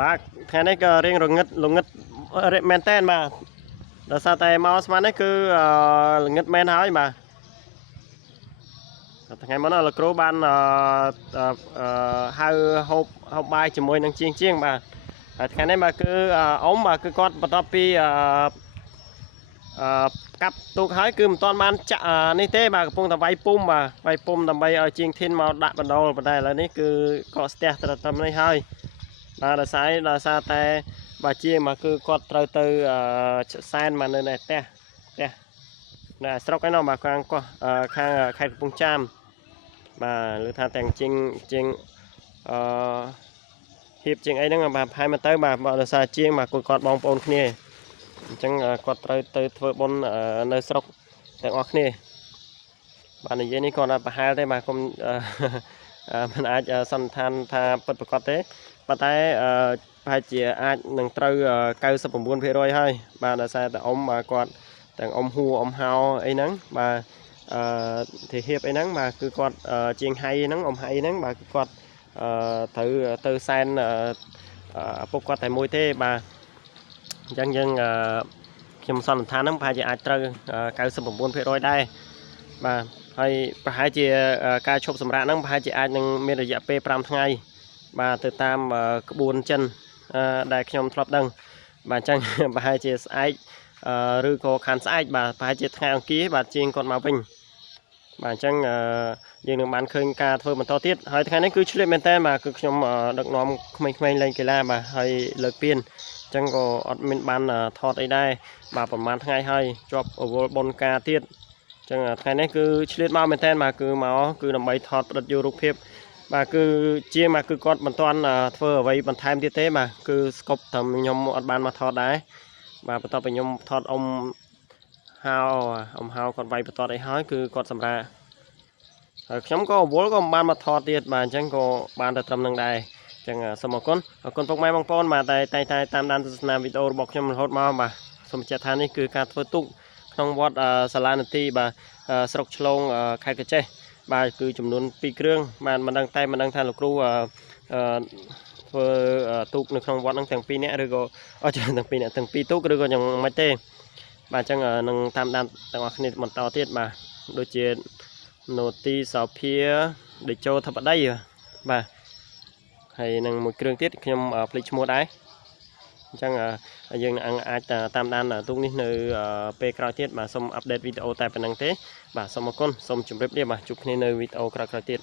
បាទថ្ងៃនេះក៏រៀងល្ងឹតមែនតែនបាទដោយសារតែមកស្មាននេះគឺល្ងឹតមែនហើយបាទថ្ងៃមុនលោកគ្រូបានហៅហូបបាយជាមួយនឹងជាងបាទហើយថ្ងៃនេះបាទគឺអ៊ំបាទគឺគាត់បន្ទាប់ពីកាប់ទូកហើយគឺមិនទាន់បានចាក់នេះទេបាទកំពុងតែវាយពុំបាទវាយពុំដើម្បីឲ្យជាងធីនមកដាក់បណ្ដោលប៉ុន្តែឥឡូវនេះគឺក៏ស្ទះត្រឹមនេះហើយបាទដោយសារតែបាទជាមកគឺគាត់ត្រូវទៅសែនមកនៅផ្ទះនៅស្រុកឯនោះបាទខាងខេត្តកំពង់ចាមបាទលើថាទាំងជាងហៀបជាងអីហ្នឹងបាទផែមកទៅបាទដោយសារជាងបាទគាត់បងប្អូនគ្នាអញ្ចឹងគាត់ត្រូវទៅធ្វើបុណ្យនៅស្រុកទាំងអស់គ្នាបាទនិយាយនេះគាត់អត់ប្រហែលទេបាទគុំមិនអាចសន្និដ្ឋានថាពិតប្រាកដទេប៉ុន្តែប្រហែលជាអាចនឹងត្រូវ99%ហើយបាទដោយសារតែអ៊ំបាទគាត់ទាំងអ៊ំហួរអ៊ំហោអីហ្នឹងបាទធាហៀបអីហ្នឹងបាទគឺគាត់ជាងហៃហ្នឹងអ៊ំហៃហ្នឹងបាទគឺគាត់ត្រូវទៅសែនឪពុកគាត់តែមួយទេបាទអញ្ចឹងយើងខ្ញុំសន្និដ្ឋានហ្នឹងប្រហែលជាអាចត្រូវ99%ដែរបាទហើយប្រហែលជាការឈប់សម្រាកហ្នឹងប្រហែលជាអាចនឹងមានរយៈពេល5ថ្ងៃបាទទៅតាមក្បួនចិនដែលខ្ញុំធ្លាប់ដឹងបាទអញ្ចឹងប្រហែលជាស្អែកឬក៏ខានស្អែកបាទប្រហែលជាថ្ងៃអង្គារបាទជាងគាត់មកវិញបាទអញ្ចឹងយើងនឹងបានឃើញការធ្វើបន្តទៀតហើយថ្ងៃនេះគឺឆ្លៀតមែនតើបាទគឺខ្ញុំដឹកនាំក្មេងៗលេងកីឡាបាទហើយលើកពានអញ្ចឹងក៏អត់មានបានថតអីដែរបាទប្រហែលថ្ងៃហើយជាប់អវលបុណ្យការទៀតអញ្ចឹងថ្ងៃនេះគឺឆ្លៀតមកមែនតើបាទគឺមកគឺដើម្បីថតផ្ដិតយករូបភាពបាទគឺជាមកគឺគាត់មិនទាន់ធ្វើអ្វីបន្ថែមទៀតទេបាទគឺស្កប់តែខ្ញុំអត់បានមកថតដែរបាទបន្ទាប់ពីខ្ញុំថតអ៊ំហៅគាត់វាយបន្ទាត់អីហើយគឺគាត់សម្រាប់ហើយខ្ញុំក៏រវល់ក៏មិនបានមកថតទៀតបាទអញ្ចឹងក៏បានតែត្រឹមនឹងដែរអញ្ចឹងសូមអរគុណពុកម៉ែបងប្អូនបាទតែតាមដានទស្សនាវីដេអូរបស់ខ្ញុំរហូតមកបាទសូមបញ្ជាក់ថានេះគឺការធ្វើទូកក្នុងវត្តសាលានទីបាទស្រុកឆ្លងខេត្តកញ្ចេះបាទគឺចំនួន2គ្រឿងបាទមិនដឹងថាលោកគ្រូធ្វើទូកនៅក្នុងវត្តហ្នឹងទាំង2នាក់ឬក៏ទាំង2នាក់ទាំង2ទូកឬក៏យ៉ាងម៉េចទេបាទអញ្ចឹងនឹងតាមដានទាំងអស់គ្នាបន្តទៀតបាទដូចជាណូទីសោភាដេជោធបតីបាទហើយនឹងមួយគ្រឿងទៀតខ្ញុំភ្លេចឈ្មោះដែរអញ្ចឹងយើងអាចតាមដានទូកនេះនៅពេលក្រោយទៀតបាទសូមអាប់ដេតវីដេអូតែប៉ុណ្្នឹងទេបាទសូមអរគុណសូមជម្រាបលាបាទជួបគ្នានៅវីដេអូក្រោយៗទៀត